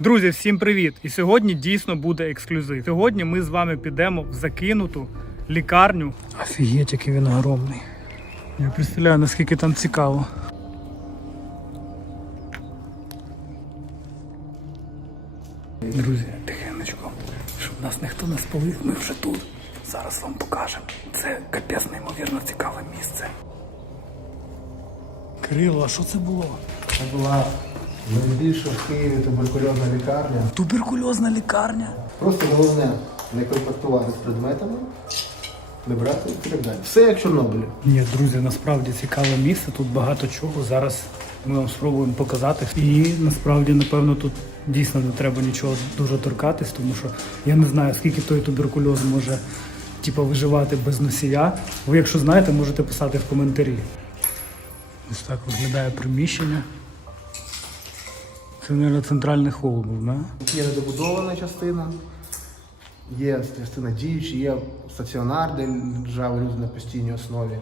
Друзі, всім привіт! І сьогодні дійсно буде ексклюзив. Сьогодні ми з вами підемо в закинуту лікарню. Офігеть, який він огромний. Я представляю, наскільки там цікаво. Друзі, тихенечко, щоб нас ніхто не спалив, ми вже тут. Зараз вам покажемо. Це капець неймовірно цікаве місце. Кирило, а що це було? Це була найбільша в Києві туберкульозна лікарня. Туберкульозна лікарня. Просто головне не контактувати з предметами, не брати і так далі. Все як в Чорнобилі. Ні, друзі, насправді цікаве місце. Тут багато чого. Зараз ми вам спробуємо показати. І насправді, напевно, тут дійсно не треба нічого дуже торкатись, тому що я не знаю, скільки той туберкульоз може типу, виживати без носія. Ви, якщо знаєте, можете писати в коментарі. Ось так виглядає приміщення. Це, мабуть, центральний хол був, да? Тут є недобудована частина, є частина діюча, є стаціонар, де лежали люди на постійній основі.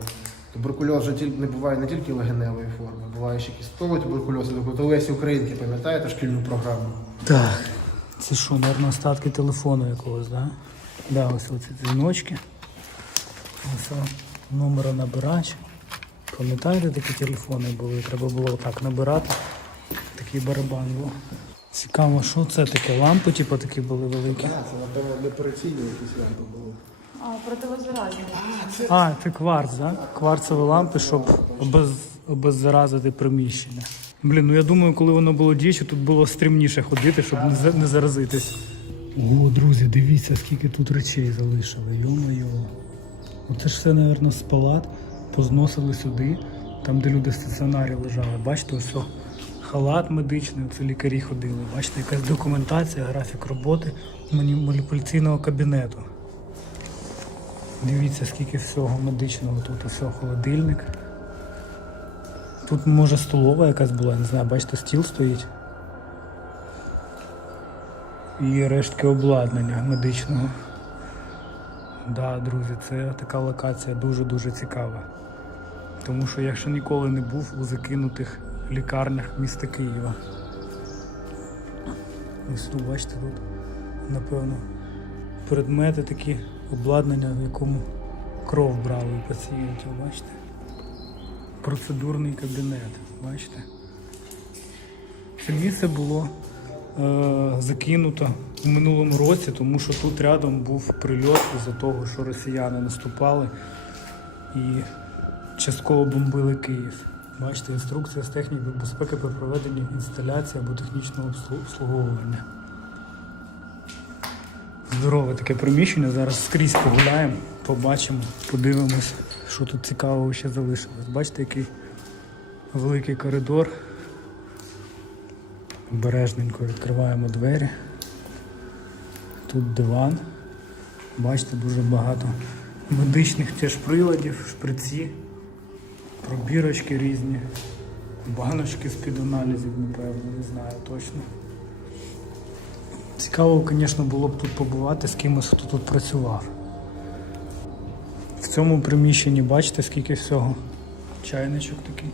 Туберкульоз же тіль- не буває не тільки легеневої форми, буває ще кістковий туберкульоз. Тобто Лесі Українки, пам'ятаєте шкільну програму? Так. Це що, мабуть, остатки телефону якогось, да? Да, ось оці дзвіночки. Ось о, номеронабирач. Пам'ятаєте, такі телефони були? Треба було так набирати. Такий барабан був. Цікаво, що це таке? Лампи, типу, такі були великі. Так, це напевно для операційні якісь лампи були. А, противозаразні. А, це кварц, да? Кварцеві лампи, щоб обез... обеззаразити приміщення. Блін, ну я думаю, коли воно було діюче, тут було стрімніше ходити, щоб не, не заразитись. О, друзі, дивіться, скільки тут речей залишили. Йо-моє. Оце ж все, мабуть, з палат позносили сюди, там, де люди в стаціонарі лежали. Бачите, ось халат медичний, це лікарі ходили. Бачите, якась документація, графік роботи мані- маніпуляційного кабінету. Дивіться, скільки всього медичного тут, ось холодильник. Тут може столова якась була, не знаю, бачите, стіл стоїть. І рештки обладнання медичного. Да, друзі, це така локація дуже-дуже цікава. Тому що я ще ніколи не був у закинутих лікарнях міста Києва. Ось тут, бачите, тут, напевно, предмети такі, обладнання, в якому кров брали у пацієнтів, бачите? Процедурний кабінет, бачите? Це місце було е, закинуто у минулому році, тому що тут рядом був прильот із-за того, що росіяни наступали і частково бомбили Київ. Бачите, інструкція з техніки безпеки при проведенні інсталяції або технічного обслуговування. Здорове таке приміщення. Зараз скрізь погуляємо, побачимо, подивимось, що тут цікавого ще залишилось. Бачите, який великий коридор. Обережненько відкриваємо двері. Тут диван. Бачите, дуже багато медичних теж приладів, шприці, пробірочки різні, баночки з-під аналізів, напевно, не знаю точно. Цікаво, звісно, було б тут побувати з кимось, хто тут працював. В цьому приміщенні бачите, скільки всього. Чайничок такий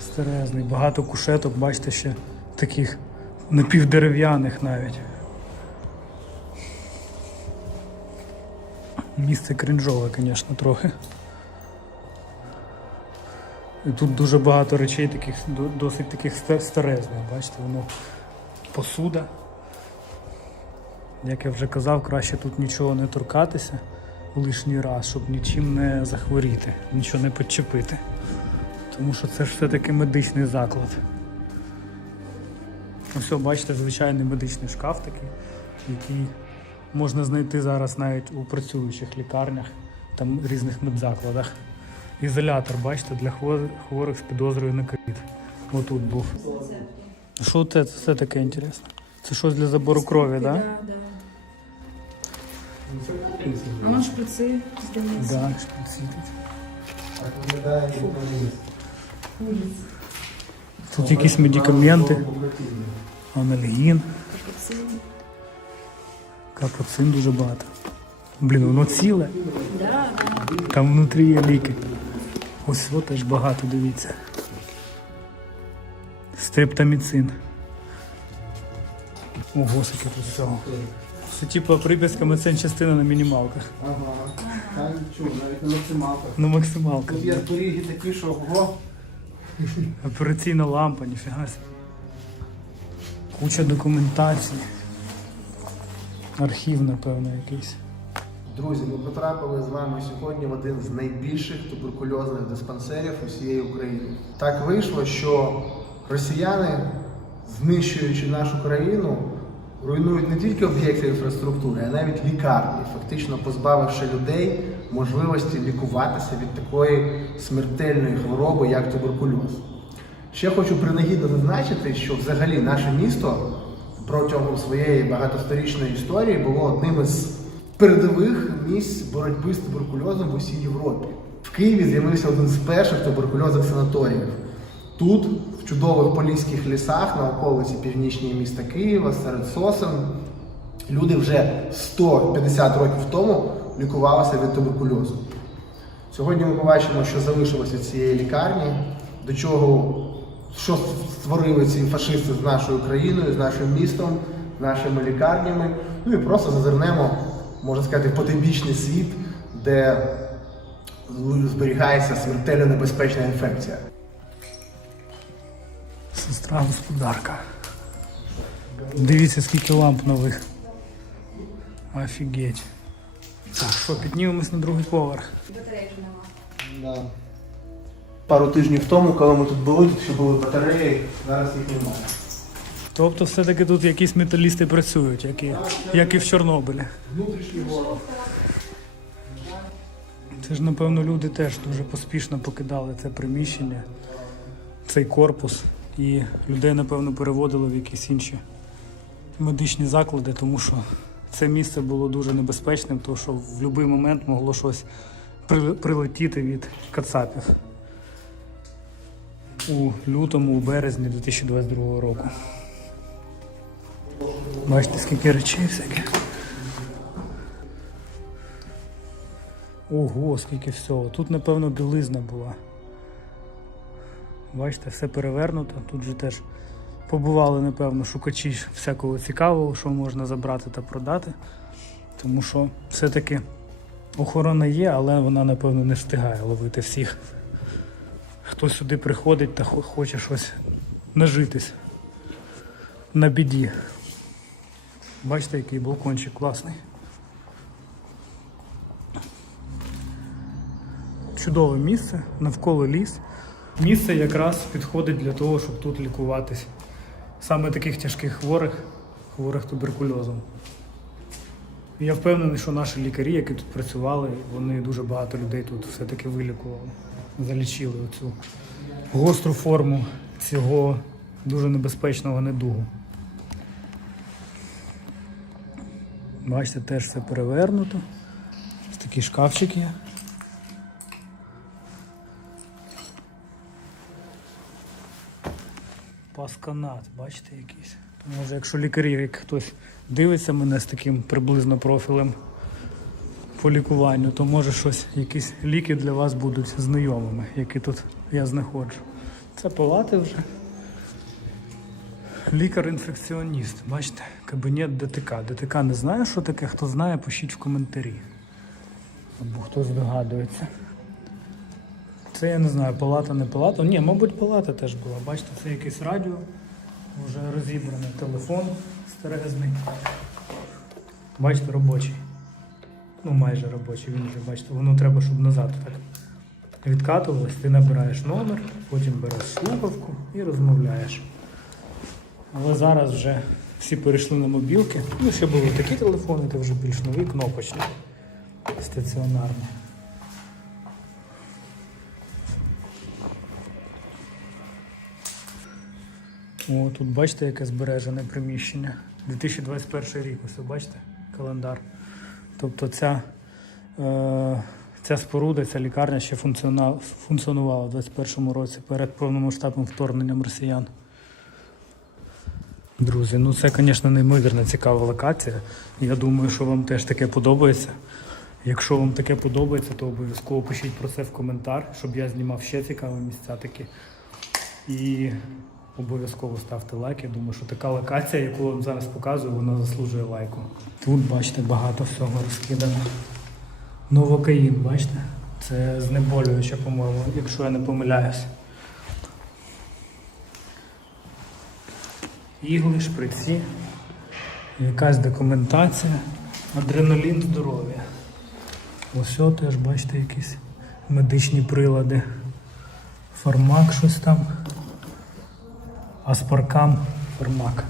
старезний, багато кушеток, бачите, ще таких напівдерев'яних навіть. Місце крінжове, звісно, трохи. Тут дуже багато речей таких, досить таких старезних, бачите, воно посуда. Як я вже казав, краще тут нічого не торкатися лишній раз, щоб нічим не захворіти, нічого не підчепити. Тому що це ж все-таки медичний заклад. Ось, бачите, звичайний медичний шкаф такий, який можна знайти зараз навіть у працюючих лікарнях, там різних медзакладах. Ізолятор, бачите, для хво- хворих з підозрою на ковід. Отут був. Що це, це таке інтересно? Це щось для забору крові, так? Да? Да, да. А вон шприци, здається. Так виглядає лікарність. Тут якісь медикаменти, анальгін, Капуцин. дуже багато. Блін, воно ціле. Там внутрі є ліки. Ось от теж багато, дивіться. Стрептоміцин. Ого, скільки тут всього. Це типу приписка медсанчастина на мінімалках. Ага. Та нічого, навіть на максималках. На максималках. Тут є зберіги такі, що ого. Операційна лампа, ніфіга. Куча документації. Архів, напевно, якийсь. Друзі, ми потрапили з вами сьогодні в один з найбільших туберкульозних диспансерів усієї України. Так вийшло, що росіяни, знищуючи нашу країну, руйнують не тільки об'єкти інфраструктури, а навіть лікарні, фактично позбавивши людей можливості лікуватися від такої смертельної хвороби, як туберкульоз. Ще хочу принагідно зазначити, що взагалі наше місто протягом своєї багатосторічної історії було одним із передових місць боротьби з туберкульозом в усій Європі. В Києві з'явився один з перших туберкульозних санаторіїв. Тут, в чудових поліських лісах на околиці північні міста Києва, серед сосен, люди вже 150 років тому лікувалися від туберкульозу. Сьогодні ми побачимо, що залишилось від цієї лікарні, до чого що створили ці фашисти з нашою країною, з нашим містом, нашими лікарнями. Ну і просто зазирнемо, можна сказати, в потойбічний світ, де зберігається смертельно небезпечна інфекція. Сестра господарка. Дивіться, скільки ламп нових. Офігеть. Так, що, піднімемось на другий поверх. Да. Пару тижнів тому, коли ми тут були, тут ще були батареї, зараз їх немає. Тобто все-таки тут якісь металісти працюють, як і, як і в Чорнобилі. Це ж, напевно, люди теж дуже поспішно покидали це приміщення, цей корпус, і людей, напевно, переводили в якісь інші медичні заклади, тому що це місце було дуже небезпечним, тому що в будь-який момент могло щось прилетіти від кацапів у лютому, у березні 2022 року. Бачите, скільки речей всяких. Ого, скільки всього. Тут, напевно, білизна була. Бачите, все перевернуто. Тут же теж побували, напевно, шукачі всякого цікавого, що можна забрати та продати. Тому що все-таки охорона є, але вона, напевно, не встигає ловити всіх. Хто сюди приходить та хоче щось нажитись на біді. Бачите, який балкончик класний. чудове місце, навколо ліс. Місце якраз підходить для того, щоб тут лікуватись саме таких тяжких хворих, хворих туберкульозом. Я впевнений, що наші лікарі, які тут працювали, вони дуже багато людей тут все-таки вилікували, залічили оцю гостру форму цього дуже небезпечного недугу. Бачите, теж все перевернуто. Ось такий шкафчик є. Пасканат, бачите, якийсь. То може, якщо лікарі, як хтось дивиться мене з таким приблизно профілем по лікуванню, то може щось, якісь ліки для вас будуть знайомими, які тут я знаходжу. Це палати вже. Лікар-інфекціоніст, бачите, кабінет ДТК. ДТК не знаю, що таке, хто знає, пишіть в коментарі. Або хто здогадується. Це я не знаю, палата, не палата. Ні, мабуть, палата теж була. Бачите, це якесь радіо, вже розібраний телефон старезний. Бачите, робочий. Ну, майже робочий, він вже, бачите, воно треба, щоб назад так відкатувалось. Ти набираєш номер, потім береш слухавку і розмовляєш. Але зараз вже всі перейшли на мобілки. Ну, ще були такі телефони, це вже більш нові, кнопочні, стаціонарні. О, тут бачите, яке збережене приміщення. 2021 рік, ось бачите, календар. Тобто ця, е, ця споруда, ця лікарня ще функціонувала у 2021 році перед повномасштабним вторгненням росіян. Друзі, ну це, звісно, неймовірно цікава локація. Я думаю, що вам теж таке подобається. Якщо вам таке подобається, то обов'язково пишіть про це в коментар, щоб я знімав ще цікаві місця такі. І обов'язково ставте лайк. Я думаю, що така локація, яку вам зараз показую, вона заслужує лайку. Тут, бачите, багато всього розкидано. Новокаїн, бачите? Це знеболююче, по-моєму, якщо я не помиляюсь. Ігли, шприці, якась документація, адреналін здоров'я. Ось теж бачите якісь медичні прилади. Фармак щось там. Аспаркам фармак.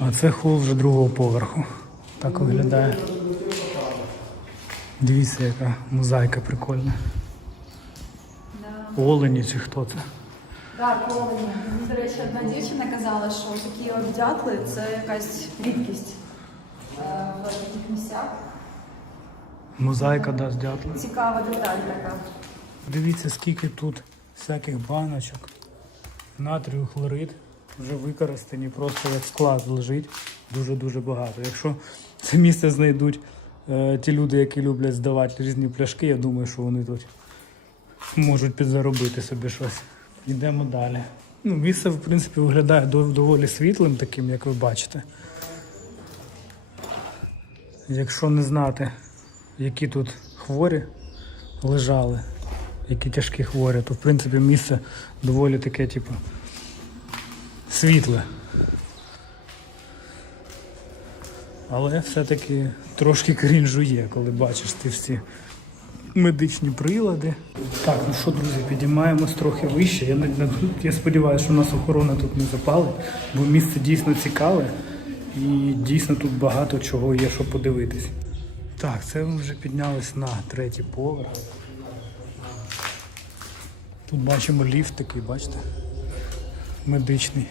А це хол вже другого поверху. Так виглядає. Дивіться, яка мозаїка прикольна. Олені чи хто це? Так, повинні. Мені, до речі, одна дівчина казала, що такі от дятли це якась рідкість е, в таких місцях. Мозаїка да, з дятла. Цікава деталь така. Дивіться, скільки тут всяких баночок. Натрію хлорид вже використані, просто як склад лежить дуже-дуже багато. Якщо це місце знайдуть е, ті люди, які люблять здавати різні пляшки, я думаю, що вони тут можуть підзаробити собі щось. Йдемо далі. Ну, місце, в принципі, виглядає доволі світлим, таким, як ви бачите. Якщо не знати, які тут хворі лежали, які тяжкі хворі, то в принципі місце доволі таке, типу, світле. Але все-таки трошки крінжу є, коли бачиш ті всі медичні прилади. Так, ну що, друзі, підіймаємось трохи вище. Я, я сподіваюся, що нас охорона тут не запалить, бо місце дійсно цікаве і дійсно тут багато чого є, що подивитись. Так, це ми вже піднялись на третій поверх. Тут бачимо ліфт такий, бачите? Медичний,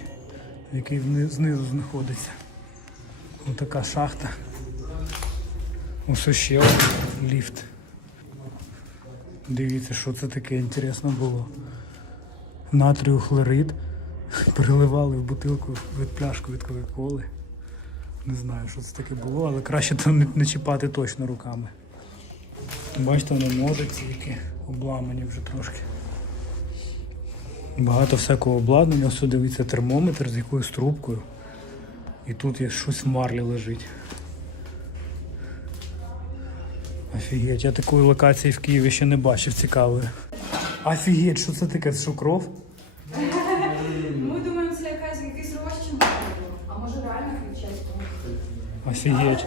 який знизу знаходиться. Ось така шахта. Ось ще ліфт. Дивіться, що це таке інтересно було. Натрію хлорид. Переливали в бутилку від пляшку від Кока-Коли. Не знаю, що це таке було, але краще там не, не чіпати точно руками. Бачите, вони ножиці, які обламані вже трошки. Багато всякого обладнання. Ось дивіться термометр з якоюсь трубкою. І тут є щось в марлі лежить. Офігеть, я такої локації в Києві ще не бачив цікавої. Офігеть, що це таке? Що кров? Ми думаємо, це якась якийсь розчин, а може реально кричать. Офігеть.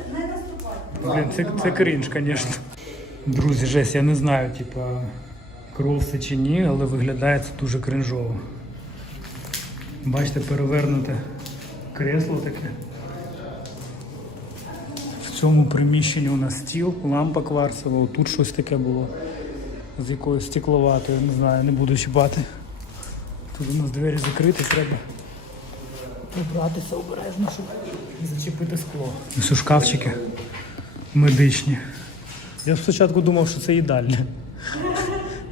Блін, це, це крінж, звісно. Друзі, жесть, я не знаю, типа, кров це чи ні, але виглядає це дуже крінжово. Бачите, перевернуте кресло таке. В цьому приміщенні у нас стіл, лампа кварцева, тут щось таке було. З якоюсь стекловатою, не знаю, не буду чіпати. Тут у нас двері закриті, треба прибратися обережно, щоб не зачепити скло. Ось шкафчики медичні. Я спочатку думав, що це їдальня.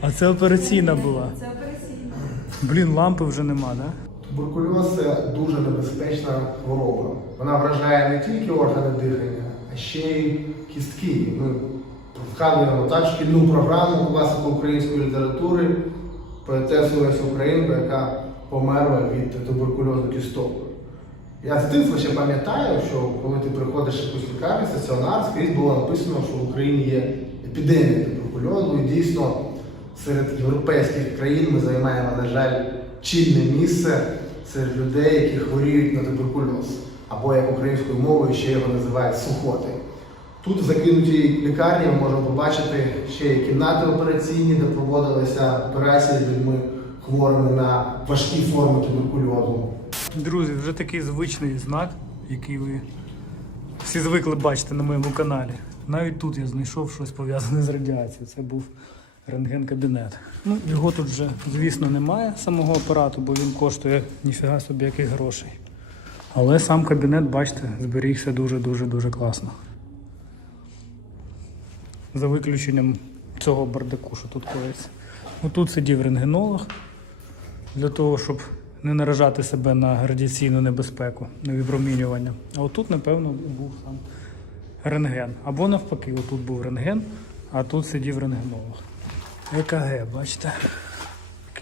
А це операційна була. Це операційна. Блін, лампи вже нема, так? Да? Туберкульоз це дуже небезпечна хвороба. Вона вражає не тільки органи дихання, а ще й кістки. Ми згадуємо так шкільну програму класику української літератури поетесу Лесю Українку, яка померла від туберкульозу кісток. Я з дитинства ще пам'ятаю, що коли ти приходиш в якусь лікарню, стаціонар, скрізь було написано, що в Україні є епідемія туберкульозу, і дійсно серед європейських країн ми займаємо, на жаль, чільне місце серед людей, які хворіють на туберкульоз, або як українською мовою ще його називають сухоти. Тут в закинутій лікарні ми можемо побачити ще є кімнати операційні, де проводилися операції з людьми хворими на важкі форми туберкульозу. Друзі, вже такий звичний знак, який ви всі звикли бачити на моєму каналі. Навіть тут я знайшов щось пов'язане з радіацією. Це був рентген-кабінет. Ну, його тут вже, звісно, немає самого апарату, бо він коштує ніфіга собі яких грошей. Але сам кабінет, бачите, зберігся дуже-дуже дуже класно. За виключенням цього бардаку, що тут коїться. Тут сидів рентгенолог для того, щоб не наражати себе на радіаційну небезпеку, на випромінювання. А отут, напевно, був сам рентген. Або навпаки, отут був рентген, а тут сидів рентгенолог. ЕКГ, бачите?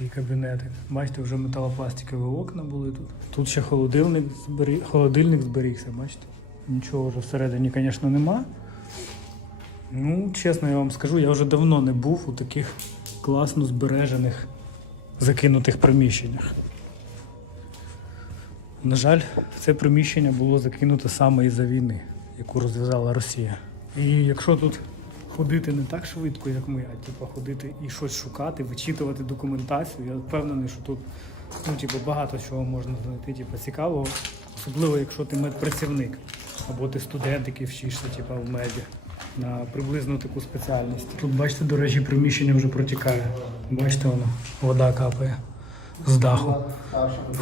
Такий кабінетик. Бачите, вже металопластикові окна були тут. Тут ще холодильник, збері... холодильник зберігся, бачите? Нічого вже всередині, звісно, нема. Ну, чесно, я вам скажу, я вже давно не був у таких класно збережених, закинутих приміщеннях. На жаль, це приміщення було закинуто саме із-за війни, яку розв'язала Росія. І якщо тут ходити не так швидко, як ми, а типу, ходити і щось шукати, вичитувати документацію, я впевнений, що тут ну, типу, багато чого можна знайти типу, цікавого, особливо якщо ти медпрацівник або ти студент, який вчишся типу, в меді на приблизно таку спеціальність. Тут, бачите, до речі, приміщення вже протікає. Бачите, воно, вода капає з даху.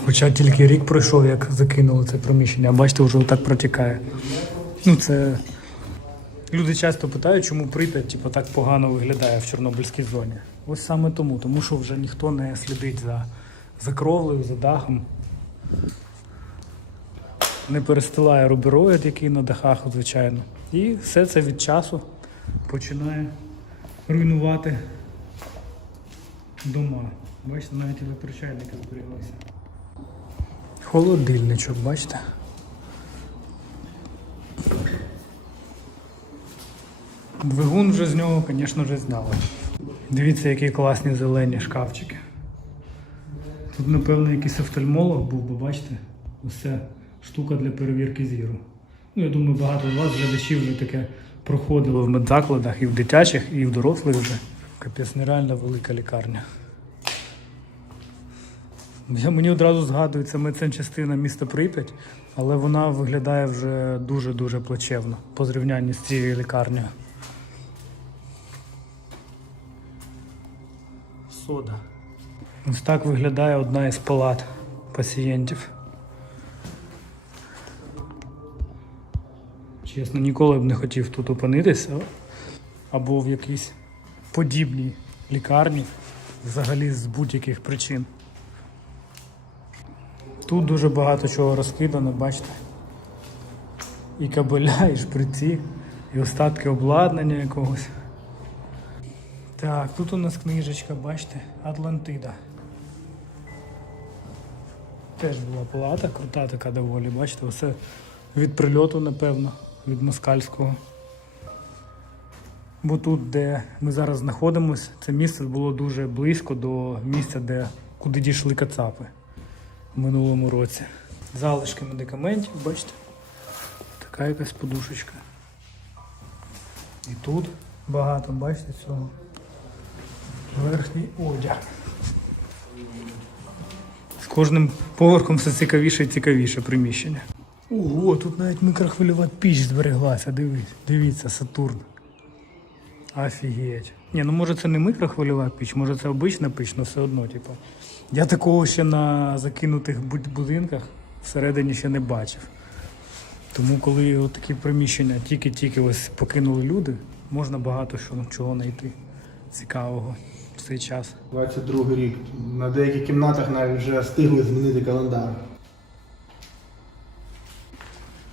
Хоча тільки рік пройшов, як закинули це приміщення, а бачите, вже отак протікає. Ну, це люди часто питають, чому Прип'ять типу, так погано виглядає в Чорнобильській зоні. Ось саме тому, тому що вже ніхто не слідить за, за кровлею, за дахом. Не перестилає рубероїд, який на дахах, звичайно. І все це від часу починає руйнувати дома. Бачите, навіть електрочайники зберіглися. Холодильничок, бачите? Двигун вже з нього, звісно, вже зняли. Дивіться, які класні зелені шкафчики. Тут, напевно, якийсь офтальмолог був, бо бачите, усе штука для перевірки зіру. Ну, я думаю, багато з вас глядачів вже таке проходило в медзакладах і в дитячих, і в дорослих вже. Капець, нереально велика лікарня. Я, мені одразу згадується медсанчастина міста Прип'ять, але вона виглядає вже дуже-дуже плачевно по зрівнянні з цією лікарнею. Сода. Ось так виглядає одна із палат пацієнтів. Чесно, ніколи б не хотів тут опинитися або в якійсь подібній лікарні, взагалі з будь-яких причин. Тут дуже багато чого розкидано, бачите. І кабеля, і шприці, і остатки обладнання якогось. Так, тут у нас книжечка, бачите, Атлантида. Теж була палата, крута така доволі, бачите, все від прильоту, напевно, від москальського. Бо тут, де ми зараз знаходимося, це місце було дуже близько до місця, де, куди дійшли кацапи в минулому році. Залишки медикаментів, бачите? Така якась подушечка. І тут багато, бачите, цього. Верхній одяг. З кожним поверхом все цікавіше і цікавіше приміщення. Ого, тут навіть мікрохвильова піч збереглася. Дивіться, дивіться, Сатурн. Офігеть. Ні, ну може це не микрохвильова піч, може це обична піч, але все одно, типу. Я такого ще на закинутих будинках всередині ще не бачив. Тому коли такі приміщення тільки-тільки ось покинули люди, можна багато чого знайти цікавого в цей час. 22 рік. На деяких кімнатах навіть вже встигли змінити календар.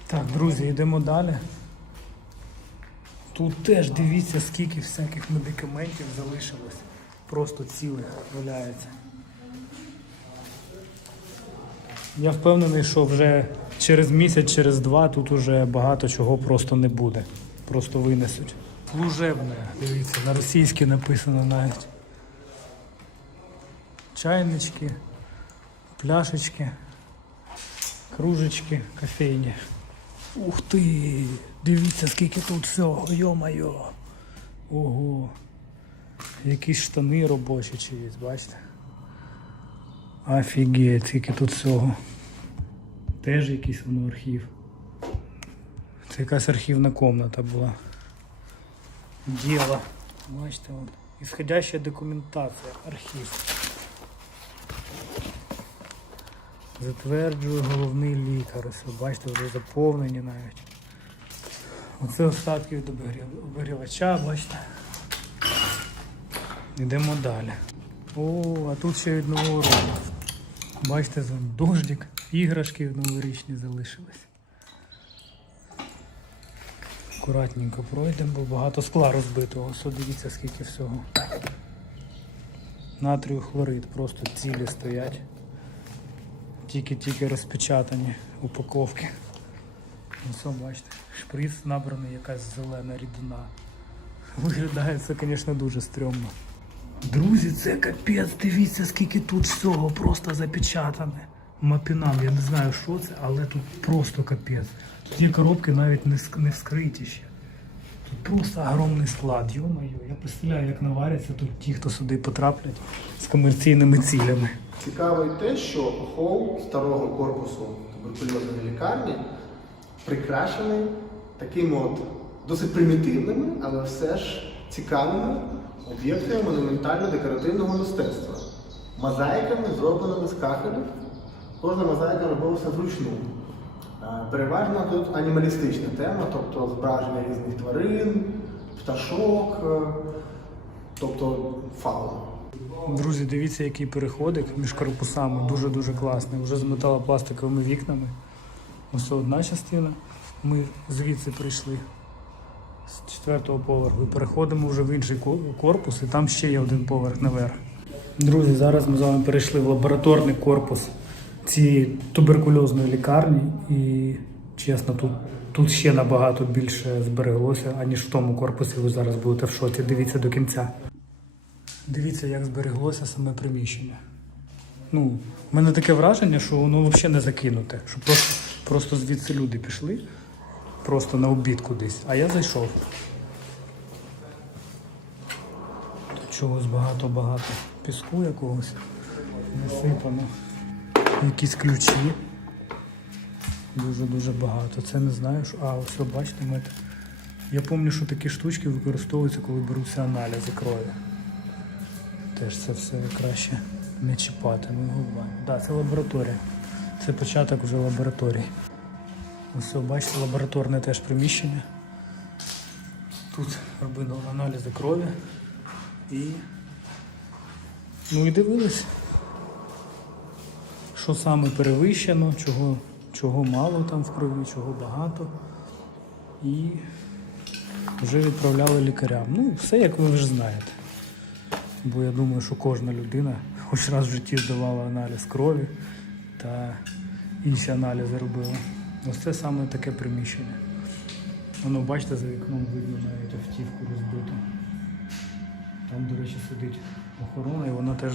Так, друзі, йдемо далі. Тут теж дивіться, скільки всяких медикаментів залишилось. Просто цілих валяється. Я впевнений, що вже через місяць, через два тут уже багато чого просто не буде. Просто винесуть. Служебне, дивіться, на російській написано навіть. Чайнички, пляшечки, кружечки, кофейні. Ух ти! Дивіться, скільки тут всього, йо-майо. Ого. Якісь штани робочі чиїсь, бачите? Офігеть, скільки тут всього. Теж якийсь воно архів. Це якась архівна комната була. Діло. Бачите, от. Ісходяща документація, архів. Затверджує головний лікар. Ось бачите, вже заповнені навіть. Оце остатки від обігрів- обігрівача, бачите. Йдемо далі. О, а тут ще від нового року. Бачите, дождик, іграшки новорічні залишились. Акуратненько пройдемо, бо багато скла розбитого. Ось дивіться, скільки всього. Натрію хлорид, просто цілі стоять. Тільки-тільки розпечатані упаковки. Все, бачите, шприц набраний якась зелена рідина. Виглядає це, звісно, дуже стрьомно. Друзі, це капець, дивіться, скільки тут всього просто запечатане. Мапінам, я не знаю, що це, але тут просто капець. Тут є коробки навіть не, не вскриті ще. Тут просто огромний склад, йо-моє. Я представляю, як наваряться тут ті, хто сюди потраплять з комерційними цілями. Цікаво й те, що хол старого корпусу туберкульозної лікарні прикрашений такими от досить примітивними, але все ж цікавими об'єктами монументально-декоративного мистецтва. Мозаїками, зробленими з кахелів. Кожна мозаїка робилася вручну. Е, Переважно тут анімалістична тема, тобто зображення різних тварин, пташок, е, тобто фауна. Друзі, дивіться, який переходик між корпусами. Дуже-дуже класний. Вже з металопластиковими вікнами. Ось одна частина. Ми звідси прийшли з четвертого поверху. І переходимо вже в інший корпус, і там ще є один поверх наверх. Друзі, зараз ми з вами перейшли в лабораторний корпус цієї туберкульозної лікарні. І чесно, тут, тут ще набагато більше збереглося, аніж в тому корпусі. Ви зараз будете в шоці. Дивіться до кінця. Дивіться, як збереглося саме приміщення. Ну, в мене таке враження, що воно взагалі не закинуте. Що просто, просто звідси люди пішли, просто на обід кудись, а я зайшов. Тут чогось багато-багато. Піску якогось насипано. Якісь ключі. Дуже-дуже багато. Це не знаю. А, ось бачите, мет. Я пам'ятаю, що такі штучки використовуються, коли беруться аналізи крові. Теж це все краще не чіпати, губами. Так, це лабораторія. Це початок вже лабораторії. Ось, бачите, лабораторне теж приміщення. Тут робили аналізи крові і. Ну і дивились, що саме перевищено, чого, чого мало там в крові, чого багато. І вже відправляли лікарям. Ну, все як ви вже знаєте. Бо я думаю, що кожна людина хоч раз в житті здавала аналіз крові та інші аналізи робила. Ось це саме таке приміщення. Воно, бачите, за вікном видно навіть автівку розбиту. Там, до речі, сидить охорона і вона теж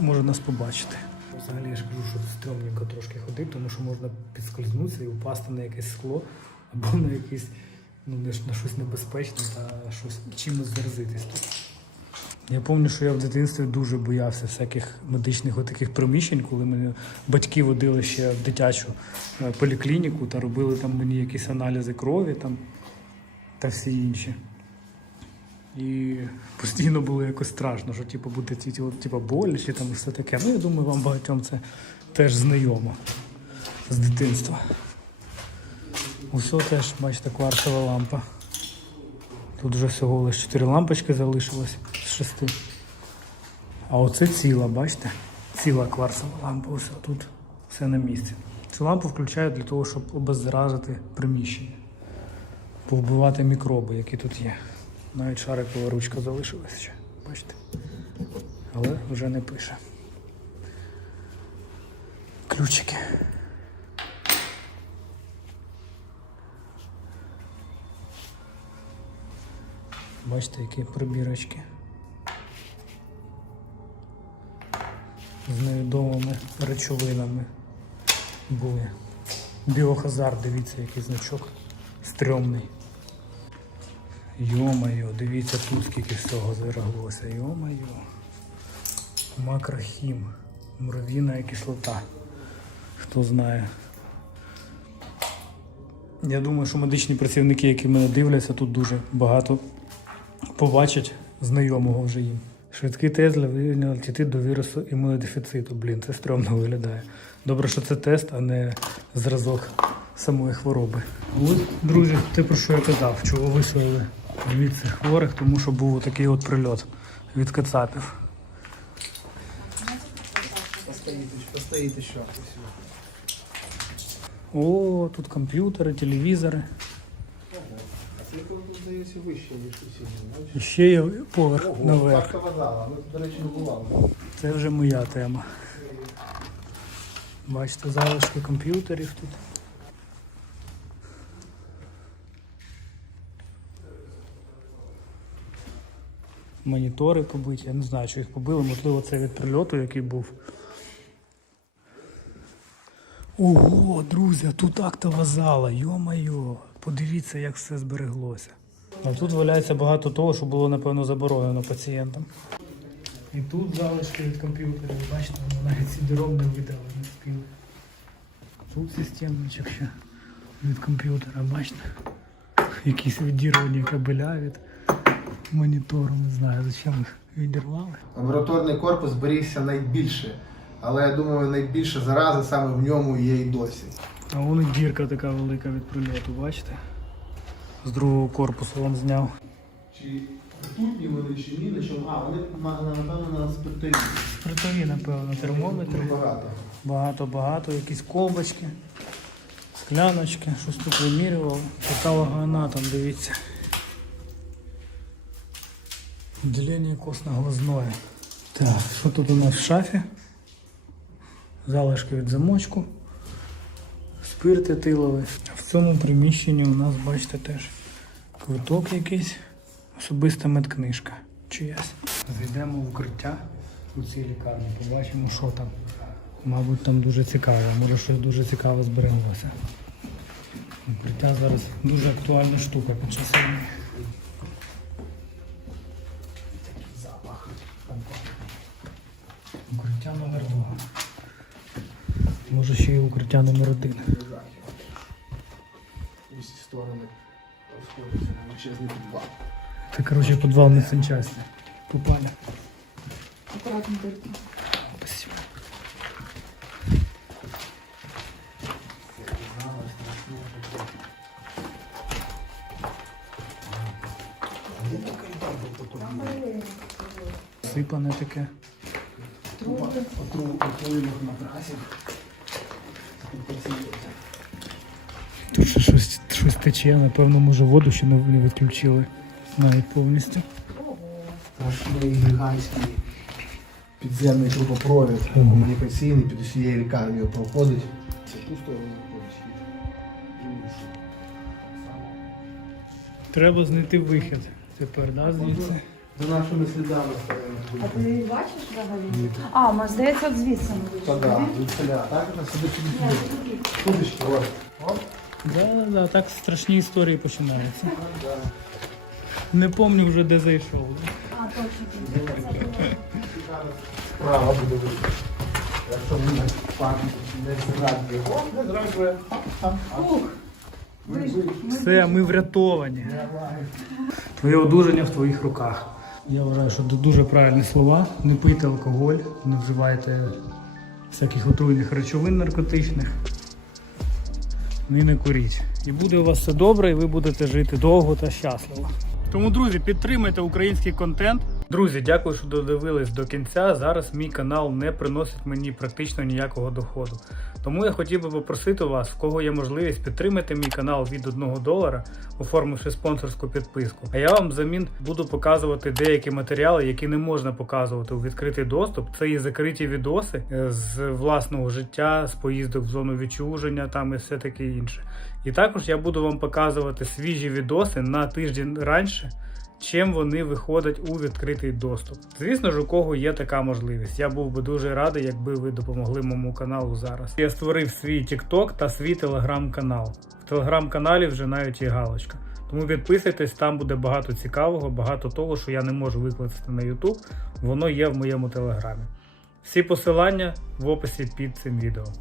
може нас побачити. Взагалі я ж кажу, що стрьомненько трошки ходити, тому що можна підскользнутися і впасти на якесь скло або на якесь ну, на щось небезпечне та щось чимось заразитись тут. Я пам'ятаю, що я в дитинстві дуже боявся всяких медичних отаких приміщень, коли мене батьки водили ще в дитячу е, поліклініку та робили там мені якісь аналізи крові там, та всі інші. І постійно було якось страшно, що типу, буде типу, болі чи там все таке. Ну, я думаю, вам багатьом це теж знайомо з дитинства. Усе теж, бачите, кварцева лампа. Тут вже всього лише 4 лампочки залишилось з 6. А оце ціла, бачите? Ціла кварцева лампа. Ось тут все на місці. Цю лампу включають для того, щоб обеззаразити приміщення, повбивати мікроби, які тут є. Навіть шарикова ручка залишилась ще. Бачите? Але вже не пише. Ключики. Бачите, які прибірочки. З невідомими речовинами були. Біохазар, дивіться, який значок стрьомний. Йо-моє, дивіться тут скільки всього зараглося. Йо-моє. Макрохім. Муравіна кислота. Хто знає. Я думаю, що медичні працівники, які мене дивляться, тут дуже багато побачать знайомого вже їм. Швидкий тест для виявлення альтитид до вірусу імунодефіциту. Блін, це стрьомно виглядає. Добре, що це тест, а не зразок самої хвороби. Ось, друзі, те про що я казав, чого виселили звідси хворих, тому що був такий от прильот від кацапів. Постоїть ще. О, тут комп'ютери, телевізори. Ще є поверх Ого, наверх. Це вже моя тема. Бачите, залишки комп'ютерів тут. Монітори побиті. Я не знаю, чи їх побили, можливо, це від прильоту, який був. Ого, друзі, тут актова зала, йо-майо. Подивіться, як все збереглося. А тут валяється багато того, що було, напевно, заборонено пацієнтам. І тут залишки від комп'ютера, бачите, вони навіть CD-ROM не видали, не спіли. Тут системничок ще від комп'ютера, бачите? Якісь відірвані кабеля від монітору, не знаю, зачем їх відірвали. Лабораторний корпус зберігся найбільше. Але я думаю, найбільше зарази саме в ньому є і досі. А вон і дірка така велика від прильоту, бачите? З другого корпусу він зняв. Чи ртутні вони чи ні, на чому? А, вони напевно на спиртові. Спиртові, напевно, термометри. Багато. Багато-багато, якісь колбочки, скляночки, щось тут вимірювали. Така вагона там, дивіться. Відділення костно-глазної. Так, що тут у нас в шафі? Залишки від замочку. Спирт етиловий. В цьому приміщенні у нас, бачите, теж квиток якийсь, особиста медкнижка чиясь. Зайдемо в укриття у цій лікарні, побачимо, що там. Мабуть, там дуже цікаво, може щось дуже цікаве збереглося. Укриття зараз дуже актуальна штука під час війни. Такий запах. Укриття номер два. Ще номер один. Усі сторони розходяться на величезний підвал. Це, коротше, підвал не санчасті. Попали. Акуратно дирки. Спасибо. Сипане таке. Отруєних матрасів. Тут ще щось, щось тече, напевно, може воду ще не відключили навіть повністю. Страшний гігантський підземний трубопровід, комунікаційний під усією лікарнею проходить. Це проходить. Треба знайти вихід тепер, да, звідси? За нашими слідами А ти її бачиш взагалі? А, ми, здається, от звідси ми вийшли. Та да, звідсиля, так? На сюди сюди сюди. Кудочки, ось. Да, да, да, так страшні історії починаються. Да. Не пам'ятаю вже де зайшов. А, точно. Справа буде вийти. Якщо ми не пам'ятаємо, не зрадні його, не зрадні. Ух, Все, ми врятовані. Твоє одужання в твоїх руках. Я вважаю, що це дуже правильні слова. Не пийте алкоголь, не вживайте всяких отруйних речовин наркотичних. І не куріть. І буде у вас все добре, і ви будете жити довго та щасливо. Тому, друзі, підтримайте український контент. Друзі, дякую, що додивились до кінця. Зараз мій канал не приносить мені практично ніякого доходу. Тому я хотів би попросити вас, в кого є можливість, підтримати мій канал від 1 долара, оформивши спонсорську підписку. А я вам взамін буду показувати деякі матеріали, які не можна показувати у відкритий доступ. Це і закриті відоси е, з власного життя, з поїздок в зону відчуження, там і все таке інше. І також я буду вам показувати свіжі відоси на тиждень раніше чим вони виходять у відкритий доступ. Звісно ж, у кого є така можливість. Я був би дуже радий, якби ви допомогли моєму каналу зараз. Я створив свій TikTok та свій телеграм-канал. В телеграм-каналі вже навіть є галочка. Тому підписуйтесь, там буде багато цікавого, багато того, що я не можу викласти на YouTube. Воно є в моєму телеграмі. Всі посилання в описі під цим відео.